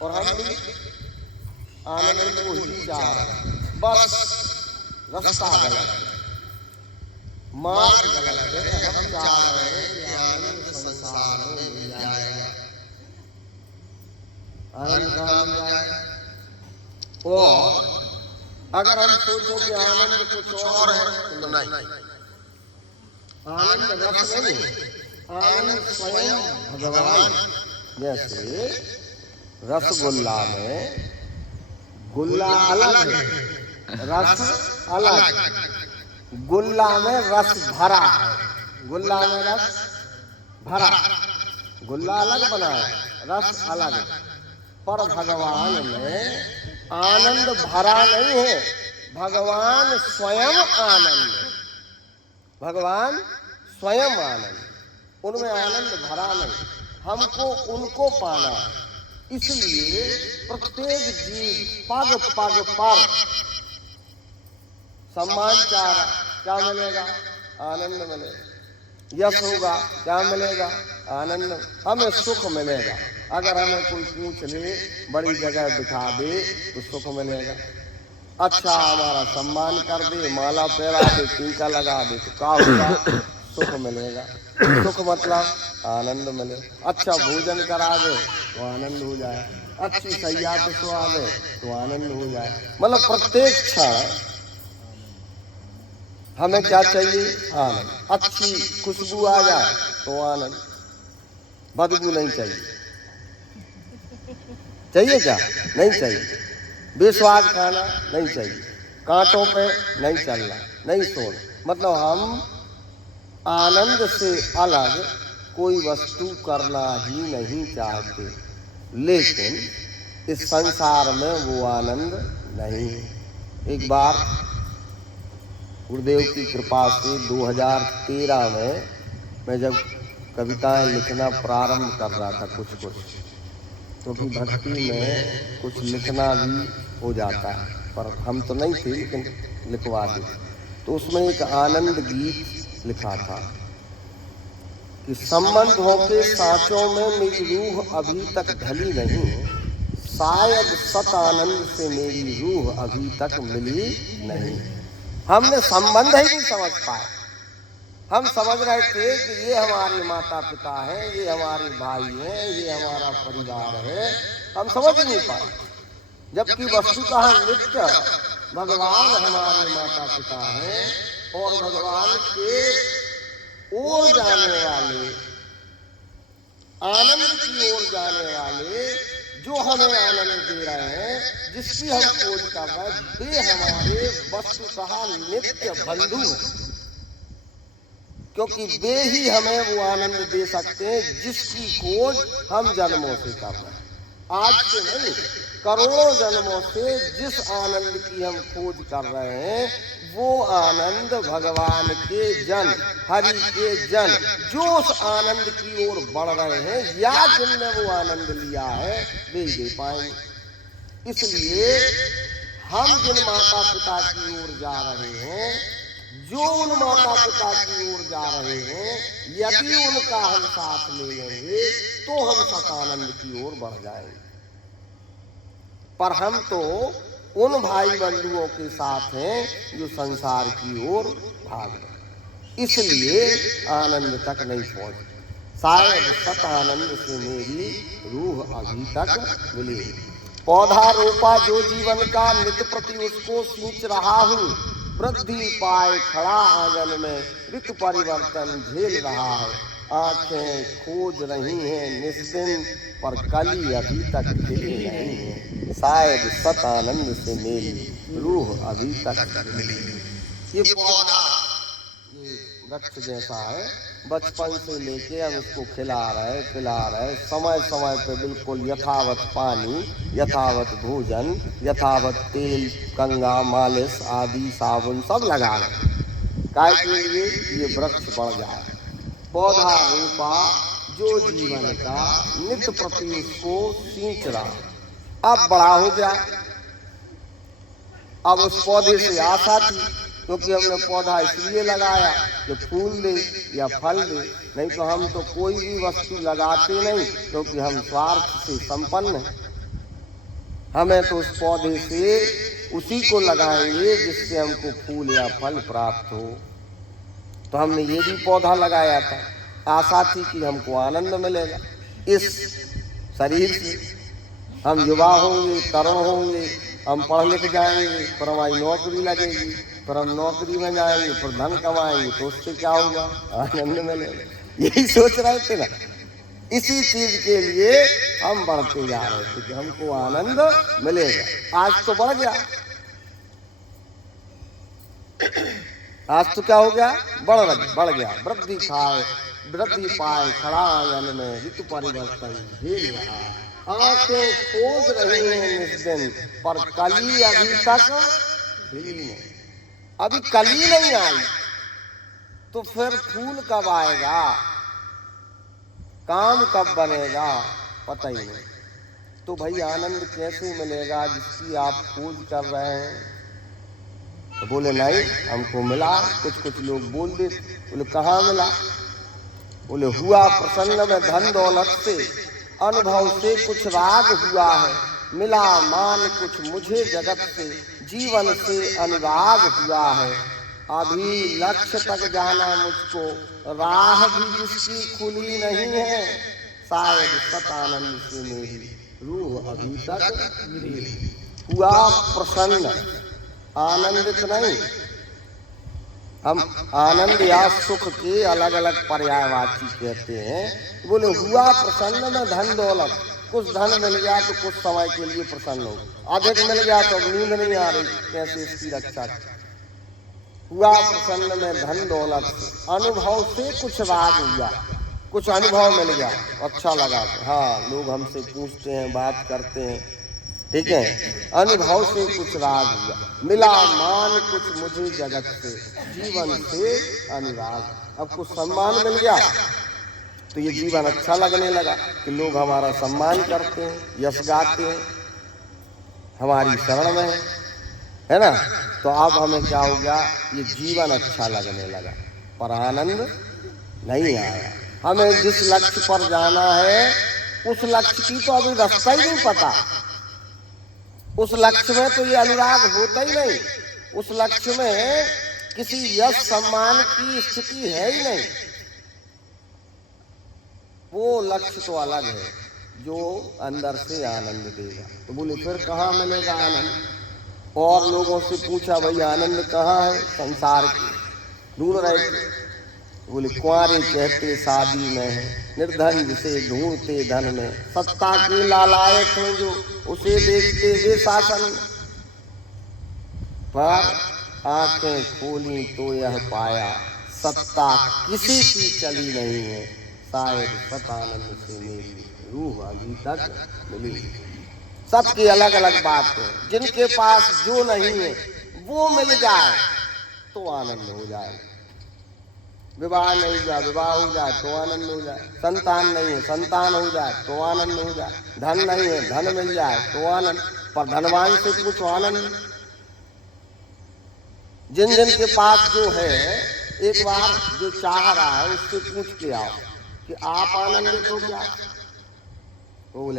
और हम भी आनंद को ही चाह रहे हैं, बस रास्ता गलत, मार्ग गलत है। हम चाह रहे हैं कि आनंद संसार में मिल जाएगा, आनंद कहाँ मिल जाएगा। और अगर हम सोचो कि आनंद कुछ और है तो नहीं, आनंद रस नहीं है, आनंद स्वयं भगवान। जैसे रसगुल्ला में गुल्ला अलग है, रस अलग, गुल्ला में रस भरा है, गुल्ला में रस भरा, गुल्ला अलग बना है, रस अलग है। पर भगवान में आनंद भरा नहीं है, भगवान स्वयं आनंद है, भगवान स्वयं आनंद, उनमें आनंद भरा नहीं। हमको उनको पाना है, इसलिए प्रत्येक जीव पग पग पर सम्मान चाह रहा, क्या मिलेगा, आनंद मिलेगा। यश होगा, क्या मिलेगा, आनंद, हमें सुख मिलेगा। अगर हमें कोई पूछ ले, बड़ी जगह बिठा दे तो सुख मिलेगा। अच्छा हमारा सम्मान कर दे, माला पहरा दे, टीका लगा दे तो क्या होगा, सुख मिलेगा। सुख मतलब आनंद मिले। अच्छा भोजन करा दे तो आनंद हो जाए, अच्छी सैया पे सुहा दे तो आनंद हो जाए। मतलब प्रत्येक क्षण हमें क्या चाहिए, आनंद। अच्छी खुशबू आ जाए तो आनंद, बदबू नहीं चाहिए, चाहिए क्या, नहीं चाहिए। बेस्वाद खाना नहीं चाहिए, कांटों पे नहीं चलना, नहीं सोना। मतलब हम आनंद से अलग कोई वस्तु करना ही नहीं चाहते, लेकिन इस संसार में वो आनंद नहीं है। एक बार गुरुदेव की कृपा से 2013 में मैं जब कविताएं लिखना प्रारंभ कर रहा था, कुछ क्योंकि भक्ति में कुछ लिखना भी हो जाता है, पर हम तो नहीं थे लेकिन लिखवा दी। तो उसमें एक आनंद गीत लिखा था कि संबंधों के सांचों में मेरी रूह अभी तक ढली नहीं, शायद सत आनंद से मेरी रूह अभी तक मिली नहीं। हमने संबंध ही नहीं समझ पाए। हम समझ रहे थे कि ये हमारे माता पिता हैं, ये हमारे भाई हैं, ये हमारा परिवार है, हम समझ नहीं पाए। जबकि वस्तुतः नित्य भगवान हमारे माता पिता हैं और भगवान के ओर जाने वाले, आनंद की ओर जाने वाले, जो हमें आनंद दे रहे हैं, जिसकी हम खोज कर रहे हैं, वे हमारे वस्तुतः नित्य बंधु हैं। क्योंकि वे ही हमें वो आनंद दे सकते हैं जिसकी खोज हम जन्मों से कर रहे हैं। आज से नहीं, करोड़ों जन्मों से जिस आनंद की हम खोज कर रहे हैं, वो आनंद भगवान के जन, हरि के जन, जो उस आनंद की ओर बढ़ रहे हैं या जिनने वो आनंद लिया है, वे दे पाएंगे। इसलिए हम जिन माता पिता की ओर जा रहे हैं, जो उन माता पिता की ओर जा रहे हैं, यदि उनका हम साथ ले लेंगे तो हम सतानंद की ओर बढ़ जाएंगे। पर हम तो उन भाई बंधुओं के साथ हैं जो संसार की ओर भाग रहे, इसलिए आनंद तक नहीं पहुंचे। शायद सत आनंद से मेरी रूह अभी तक मिली। पौधा रोपा जो जीवन का, नित प्रति उसको सींच रहा हूँ, वृद्धि पाए खड़ा आंगन में, ऋतु परिवर्तन झेल रहा है। आंखें खोज रही हैं निस्दिन, पर कली अभी तक खिली नहीं है। शायद सत आनंद से मेरी रूह अभी तक मिली। ये पौधा, ये वृक्ष जैसा है, बचपन से लेके हम इसको खिला रहे, समय समय पे बिल्कुल यथावत पानी, यथावत भोजन, यथावत तेल, कंगा, मालिश आदि साबुन सब लगा रहे। काय के लिए, ये वृक्ष बढ़ जाए। पौधा रोपा जो जीवन का, नित्य प्रति उसको सींच रहा। अब बड़ा हो गया, अब उस पौधे से आशा थी, क्योंकि हमने पौधा इसलिए लगाया कि फूल दे या फल दे, नहीं तो हम तो कोई भी वस्तु लगाते नहीं, क्योंकि हम स्वार्थ से संपन्न हैं। हमें तो उस पौधे से उसी को लगाएंगे जिससे हमको फूल या फल प्राप्त हो। तो हमने ये भी पौधा लगाया था, आशा थी कि हमको आनंद मिलेगा इस शरीर से। हम युवा होंगे, तरुण होंगे, हम पढ़ लिख जाएंगे, पर हमारी नौकरी लगेगी, पर हम नौकरी में जाएंगे, फिर धन कमाएंगे, तो उससे क्या होगा? आनंद मिलेगा। यही सोच रहे थे ना। इसी चीज के लिए हम बढ़ते जा रहे थे कि हमको आनंद मिलेगा। आज तो बढ़ गया, आज तो क्या हो गया? बढ़ गया। वृद्धि खाए वृद्धि पाए खड़ा आंगन में, ऋतु परिवर्तन झेल रहा। आंखें खोज रही हैं निस दिन, पर कली अभी तक खिली नहीं। अभी कली नहीं आई तो फिर फूल कब आएगा, काम कब बनेगा, पता ही नहीं। तो भाई आनंद कैसे मिलेगा जिसकी आप खोज कर रहे हैं? तो बोले नहीं, हमको मिला। कुछ लोग बोल देते, बोले कहाँ मिला? बोले हुआ प्रसन्न में धन दौलत से, अनुभव से कुछ राग हुआ है। मिला मान कुछ मुझे जगत से, जीवन से अनुराग हुआ है। अभी लक्ष्य तक जाना मुझको, राह भी जिसकी खुली नहीं है। शायद सतानंद से मेरी रूह अभी तक मिली। हुआ प्रसन्न, आनंदित नहीं। हम आनंद या सुख के अलग अलग पर्यायवाची कहते हैं। बोले हुआ प्रसन्न में धन दौलत, कुछ धन मिल गया तो कुछ समय के लिए प्रसन्न हो, अधिक मिल गया तो नींद नहीं आ रही, कैसे इसकी रक्षा। हुआ प्रसन्न में धन दौलत, अनुभव से कुछ राग हुआ, कुछ अनुभव मिल गया, अच्छा लगा। हाँ, लोग हमसे पूछते हैं, बात करते हैं, ठीक है। अनुभव से कुछ राग हुआ। मिला मान कुछ मुझे जगत से, जीवन से अनुराग। अब कुछ सम्मान मिल गया तो ये जीवन अच्छा लगने लगा कि लोग हमारा सम्मान करते हैं, यश गाते हैं, हमारी शरण में है ना। तो अब हमें क्या हो गया? ये जीवन अच्छा लगने लगा, पर आनंद नहीं आया। हमें जिस लक्ष्य पर जाना है उस लक्ष्य की तो अभी रास्ता ही नहीं पता। उस लक्ष्य में तो ये अनुराग होता ही नहीं। उस लक्ष्य में किसी यश सम्मान की स्थिति है ही नहीं। वो लक्ष्य तो अलग है जो अंदर से आनंद देगा। तो बोले फिर कहाँ मिलेगा आनंद? और लोगों से पूछा, भाई आनंद कहाँ है? संसार के ढूंढ रहे थे। बोले कुंवारे कहते शादी में है, निर्धन जिसे ढूंढते धन में, सत्ता के लालायक हैं जो उसे देखते वे शासन में। पर आंखें खोली तो यह पाया, सत्ता किसी की चली नहीं है। शायद सतानंद से मेरी रूह अभी तक मिली। सबकी अलग अलग बात है। जिनके पास जो नहीं है वो मिल जाए तो आनंद हो जाए। विवाह नहीं हुआ, विवाह हो जाए तो आनंद हो जाए। संतान नहीं है, संतान हो जाए तो आनंद हो जाए। धन नहीं है, धन मिल जाए तो आनंद। पर धनवान से पूछो आनंद। जिन जिन के पास जो है, एक बार जो चाह रहा है उससे पूछ के आओ कि आप आनंदित हो क्या?